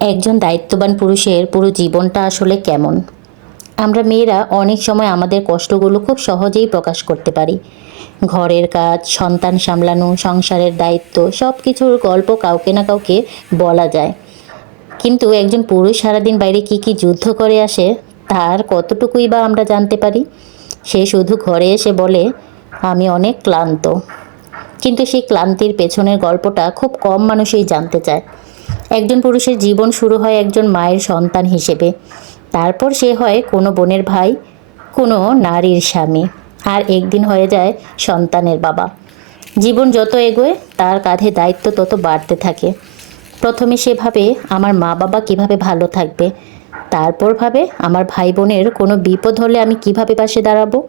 একজন দায়িত্ববান পুরুষের পুরো জীবনটা আসলে কেমন? আমরা মেয়েরা অনেক সময় আমাদের কষ্টগুলো খুব সহজেই প্রকাশ করতে পারি। ঘরের কাজ, সন্তান সামলানো, সংসারের দায়িত্ব সব কিছুর গল্প কাউকে না কাউকে বলা যায়। কিন্তু একজন পুরুষ সারাদিন বাইরে কী যুদ্ধ করে আসে, তার কতটুকুই বা আমরা জানতে পারি? সে শুধু ঘরে এসে বলে, "আমি অনেক ক্লান্ত।" কিন্তু সেই ক্লান্তির পেছনের গল্পটা খুব কম মানুষই জানতে চায়। একজন পুরুষের জীবন শুরু হয় একজন মায়ের সন্তান হিসেবে, তারপর সে হয় কোনো বোনের ভাই, কোনো নারীর স্বামী, আর একদিন হয়ে যায় সন্তানের বাবা। জীবন যত এগোয় তার কাঁধে দায়িত্ব তত বাড়তে থাকে। প্রথমে সে ভাবে আমার মা বাবা কিভাবে ভালো থাকবে, তারপর ভাবে আমার ভাই বোনের কোনো বিপদ হলে আমি কিভাবে পাশে দাঁড়াবো।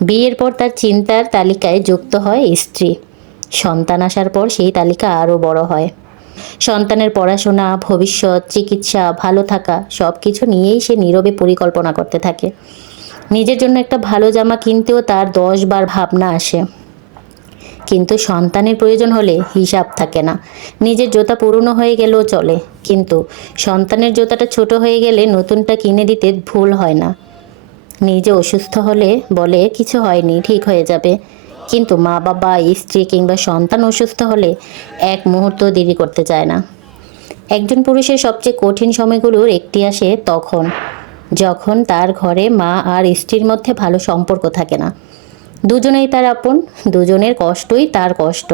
বিয়ের পর তার চিন্তার তালিকায় যুক্ত হয় স্ত্রী। সন্তান আসার পর সেই তালিকা আরও বড় হয়। সন্তানের পড়াশোনা, ভবিষ্যৎ, চিকিৎসা, ভালো থাকা সব কিছু নিয়েই সে নীরবে পরিকল্পনা করতে থাকে। নিজের জন্য একটা ভালো জামা কিনতেও তার 10 বার ভাবনা আসে। কিন্তু সন্তানের প্রয়োজন হলে হিসাব থাকে না। নিজের জুতা পুরনো হয়ে গেলেও চলে, কিন্তু সন্তানের জুতাটা ছোট হয়ে গেলে নতুনটা কিনে দিতে ভুল হয় না। নিজে অসুস্থ হলে বলে কিছু হয়নি, ঠিক হয়ে যাবে। কিন্তু মা বাবা, স্ত্রী কিংবা সন্তান অসুস্থ হলে এক মুহূর্ত দেরি করতে চায় না। একজন পুরুষের সবচেয়ে কঠিন সময়গুলোর একটি আসে তখন, যখন তার ঘরে মা আর স্ত্রীর মধ্যে ভালো সম্পর্ক থাকে না। দুজনেই তার আপন, দুজনের কষ্টই তার কষ্ট।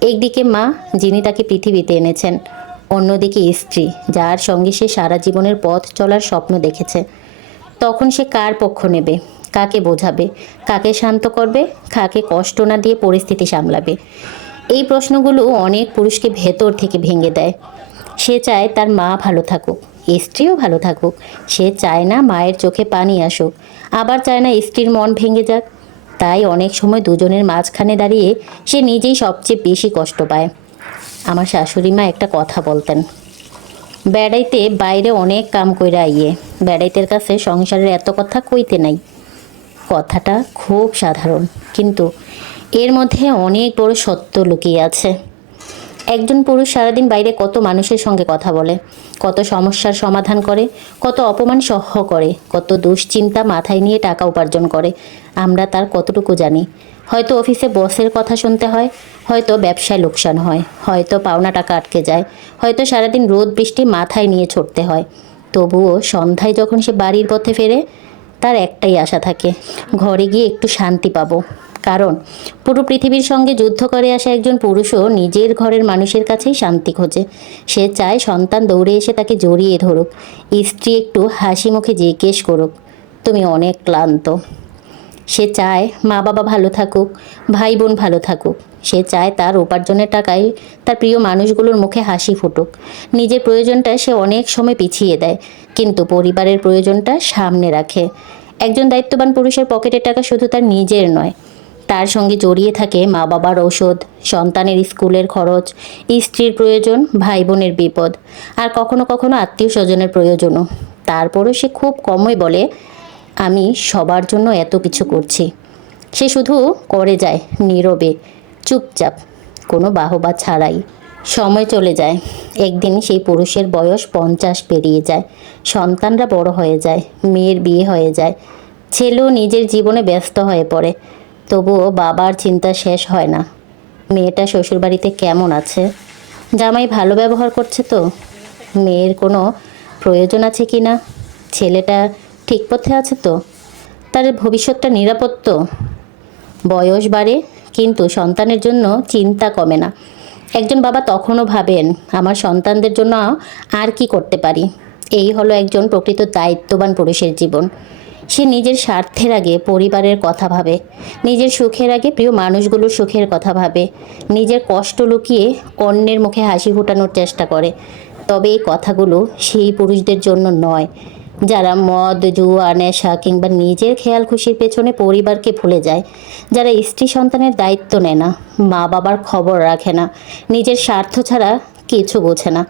একদিকে মা, যিনি তাকে পৃথিবীতে এনেছেন, অন্যদিকে স্ত্রী, যার সঙ্গে সে সারা জীবনের পথ চলার স্বপ্ন দেখেছে। তখন সে কার পক্ষ নেবে, কাকে বোঝাবে, কাকে শান্ত করবে, কাকে কষ্ট না দিয়ে পরিস্থিতি সামলাবে? এই প্রশ্নগুলো অনেক পুরুষকে ভেতর থেকে ভেঙে দেয়। সে চায় তার মা ভালো থাকুক, স্ত্রীও ভালো থাকুক। সে চায় না মায়ের চোখে পানি আসুক, আবার চায় না স্ত্রীর মন ভেঙে যাক। তাই অনেক সময় দুজনের মাঝখানে দাঁড়িয়ে সে নিজেই সবচেয়ে বেশি কষ্ট পায়। আমার শাশুড়ি মা একটা কথা বলতেন, বেড়াইতে বাইরে অনেক কাম কইরা আইয়ে, বেড়াইতের কাছে সংসারের এত কথা কইতে নাই। কথাটা খুব সাধারণ, কিন্তু এর মধ্যে অনেক বড় সত্য লুকিয়ে আছে। একজন পুরুষ সারাদিন বাইরে কত মানুষের সঙ্গে কথা বলে, কত সমস্যার সমাধান করে, কত অপমান সহ্য করে, কত দুশ্চিন্তা মাথায় নিয়ে টাকা উপার্জন করে, আমরা তার কতটুকু জানি? হয়তো অফিসে বসের কথা শুনতে হয়, হয়তো ব্যবসায় লোকসান হয়, হয়তো পাওনা টাকা আটকে যায়, হয়তো সারাদিন রোদ বৃষ্টি মাথায় নিয়ে ছুটতে হয়। তবুও সন্ধ্যায় যখন সে বাড়ির পথে ফেরে, তার একটাই আশা থাকে, ঘরে গিয়ে একটু শান্তি পাবো। কারণ পুরো পৃথিবীর সঙ্গে যুদ্ধ করে আসা একজন পুরুষও নিজের ঘরের মানুষের কাছেই শান্তি খোঁজে। সে চায় সন্তান দৌড়ে এসে তাকে জড়িয়ে ধরুক, স্ত্রী একটু হাসি মুখে জিজ্ঞেস করুক, তুমি অনেক ক্লান্ত। সে চায় মা বাবা ভালো থাকুক, ভাই বোন ভালো থাকুক। সে চায় তার উপার্জনের টাকায় তার প্রিয় মানুষগুলোর মুখে হাসি ফুটুক। নিজের প্রয়োজনটা সে অনেক সময় পিছিয়ে দেয়, কিন্তু পরিবারের প্রয়োজনটা সামনে রাখে। একজন দায়িত্ববান পুরুষের পকেটের টাকা শুধু তার নিজের নয়, তার সঙ্গে জড়িয়ে থাকে মা বাবার ঔষধ, সন্তানের স্কুলের খরচ, স্ত্রীর প্রয়োজন, ভাই বোনের বিপদ, আর কখনো কখনো আত্মীয় স্বজনের প্রয়োজনও। তারপরও সে খুব কমই বলে, আমি সবার জন্য এত কিছু করছি। সে শুধু করে যায় নীরবে, চুপচাপ, কোনো বাহবা ছাড়াই। সময় চলে যায়। একদিন সেই পুরুষের বয়স 50 পেরিয়ে যায়, সন্তানরা বড় হয়ে যায়, মেয়ের বিয়ে হয়ে যায়, ছেলেও নিজের জীবনে ব্যস্ত হয়ে পড়ে। তবুও বাবার চিন্তা শেষ হয় না, মেয়েটা শ্বশুরবাড়িতে কেমন আছে, জামাই ভালো ব্যবহার করছে তো, মেয়ের কোনো প্রয়োজন আছে কি না, ছেলেটা ঠিক পথে আছে তো, তার ভবিষ্যৎটা নিরাপদ তো। বয়স বাড়ে, কিন্তু সন্তানের জন্য চিন্তা কমে না। একজন বাবা তখনও ভাবেন, আমার সন্তানদের জন্য আর কি করতে পারি। এই হলো একজন প্রকৃত দায়িত্ববান পুরুষের জীবন। সে নিজের স্বার্থের আগে পরিবারের কথা ভাবে, নিজের সুখের আগে প্রিয় মানুষগুলোর সুখের কথা ভাবে, নিজের কষ্ট লুকিয়ে অন্যের মুখে হাসি ফোটানোর চেষ্টা করে। তবে এই কথাগুলো সেই পুরুষদের জন্য নয়, যারা মদ, জুয়া, নেশা কিংবা নিজের খেয়াল খুশির পেছনে পরিবারকে ভুলে যায়, যারা স্ত্রী সন্তানের দায়িত্ব নেয় না, মা বাবার খবর রাখে না, নিজের স্বার্থ ছাড়া কিছু বোঝে না।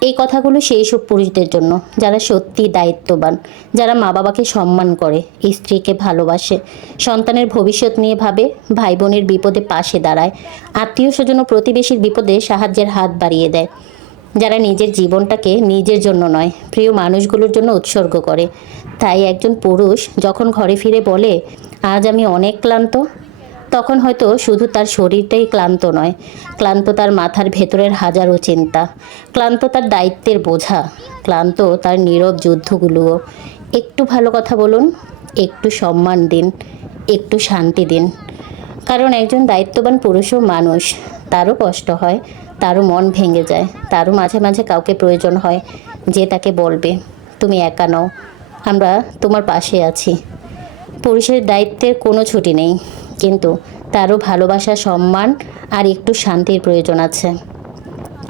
এই কথাগুলো সেই সব পুরুষদের জন্য যারা সত্যি দায়িত্ববান, যারা মা বাবাকে সম্মান করে, স্ত্রীকে ভালোবাসে, সন্তানের ভবিষ্যৎ নিয়ে ভাবে, ভাই বোনের বিপদে পাশে দাঁড়ায়, আত্মীয় স্বজন ও প্রতিবেশীর বিপদে সাহায্যের হাত বাড়িয়ে দেয়। যারা নিজের জীবনটাকে নিজের জন্য নয়, প্রিয় মানুষগুলোর জন্য উৎসর্গ করে। তাই একজন পুরুষ যখন ঘরে ফিরে বলে, আজ আমি অনেক ক্লান্ত, তখন হয়তো শুধু তার শরীরটাই ক্লান্ত নয়, ক্লান্ত তার মাথার ভেতরের হাজারো চিন্তা, ক্লান্ত তার দায়িত্বের বোঝা, ক্লান্ত তার নীরব যুদ্ধগুলোও। একটু ভালো কথা বলুন, একটু সম্মান দিন, একটু শান্তি দিন। কারণ একজন দায়িত্ববান পুরুষও মানুষ, তারও কষ্ট হয়, তারও মন ভেঙে যায়, তারও মাঝে মাঝে কাউকে প্রয়োজন হয় যে তাকে বলবে, তুমি একা নও, আমরা তোমার পাশে আছি। পুরুষের দায়িত্বের কোনো ছুটি নেই, কিন্তু তারও ভালোবাসা, সম্মান আর একটু শান্তির প্রয়োজন আছে।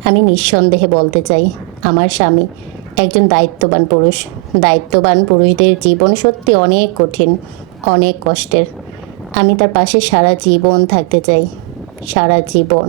আমি নিঃসন্দেহে বলতে চাই, আমার স্বামী একজন দায়িত্ববান পুরুষ। দায়িত্ববান পুরুষদের জীবন সত্যি অনেক কঠিন, অনেক কষ্টের। আমি তার পাশে সারা জীবন থাকতে চাই, সারা জীবন।